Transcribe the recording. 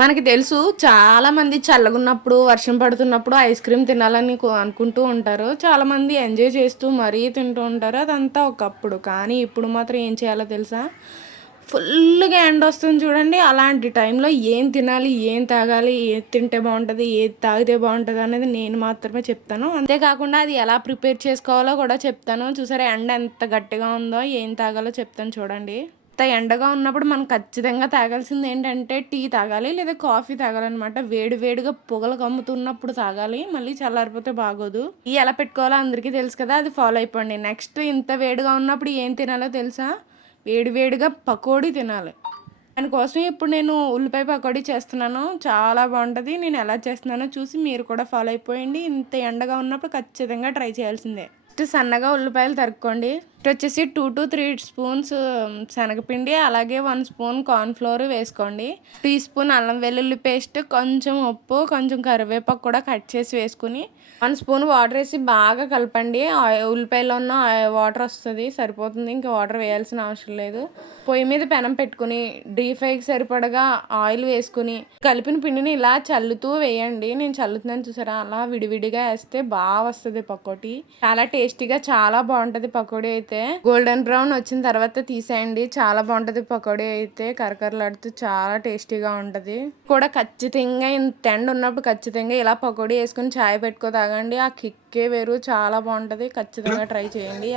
మనకి తెలుసు చాలామంది చల్లగున్నప్పుడు, వర్షం పడుతున్నప్పుడు ఐస్ క్రీమ్ తినాలని అనుకుంటూ ఉంటారు. చాలామంది ఎంజాయ్ చేస్తూ మరీ తింటూ ఉంటారు. అదంతా ఒకప్పుడు. కానీ ఇప్పుడు మాత్రం ఏం చేయాలో తెలుసా? ఫుల్లుగా ఎండొస్తుంది చూడండి. అలాంటి టైంలో ఏం తినాలి, ఏం తాగాలి, ఏది తింటే బావుంటది, ఏది తాగితే బావుంటది అనేది నేను మాత్రమే చెప్తాను. అంతేకాకుండా అది ఎలా ప్రిపేర్ చేసుకోవాలో కూడా చెప్తాను. చూసారా ఎండ ఎంత గట్టిగా ఉందో, ఏం తాగాలో చెప్తాను చూడండి. ఇంత ఎండగా ఉన్నప్పుడు మనం ఖచ్చితంగా తాగాల్సింది ఏంటంటే టీ తాగాలి లేదా కాఫీ తాగాలన్నమాట. వేడి వేడిగా పొగలు కమ్ముతున్నప్పుడు తాగాలి. మళ్ళీ చల్లారిపోతే బాగోదు. టీ ఎలా పెట్టుకోవాలో అందరికీ తెలుసు కదా, అది ఫాలో అయిపోండి. నెక్స్ట్ ఇంత వేడిగా ఉన్నప్పుడు ఏం తినాలో తెలుసా? వేడి వేడిగా పకోడీ తినాలి. దానికోసం ఇప్పుడు నేను ఉల్లిపాయ పకోడీ చేస్తున్నాను. చాలా బాగుంటుంది. నేను ఎలా చేస్తున్నానో చూసి మీరు కూడా ఫాలో అయిపోయండి. ఇంత ఎండగా ఉన్నప్పుడు ఖచ్చితంగా ట్రై చేయాల్సిందే. ఫస్ట్ సన్నగా ఉల్లిపాయలు తరుక్కోండి. నెక్స్ట్ వచ్చేసి 2-3 స్పూన్స్ శనగపిండి, అలాగే 1 స్పూన్ కార్న్‌ఫ్లోర్ వేసుకోండి. టీ స్పూన్ అల్లం వెల్లుల్లి పేస్ట్, కొంచెం ఉప్పు, కొంచెం కరివేపాకు కూడా కట్ చేసి వేసుకుని 1 స్పూన్ వాటర్ వేసి బాగా కలపండి. ఉల్లిపాయలో ఉన్న వాటర్ వస్తుంది, సరిపోతుంది. ఇంకా వాటర్ వేయాల్సిన అవసరం లేదు. పొయ్యి మీద పెనం పెట్టుకుని డీప్ ఫ్రైకి సరిపడగా ఆయిల్ వేసుకుని కలిపిన పిండిని ఇలా చల్లుతూ వేయండి. నేను చల్లుతున్నాను చూసారా, అలా విడివిడిగా వేస్తే బాగా వస్తుంది పకోడీ. చాలా టేస్టీగా చాలా బాగుంటుంది పకోడీ అయితే. గోల్డెన్ బ్రౌన్ వచ్చిన తర్వాత తీసేయండి. చాలా బాగుంటుంది పకోడీ అయితే, కరకరలాడుతూ చాలా టేస్టీగా ఉంటుంది. కూడా ఖచ్చితంగా ఇంత ఎండ ఉన్నప్పుడు ఖచ్చితంగా ఇలా పకోడీ వేసుకుని చాయ్ పెట్టుకో తాగండి. ఆ కిక్కే వేరు, చాలా బాగుంటుంది. ఖచ్చితంగా ట్రై చేయండి.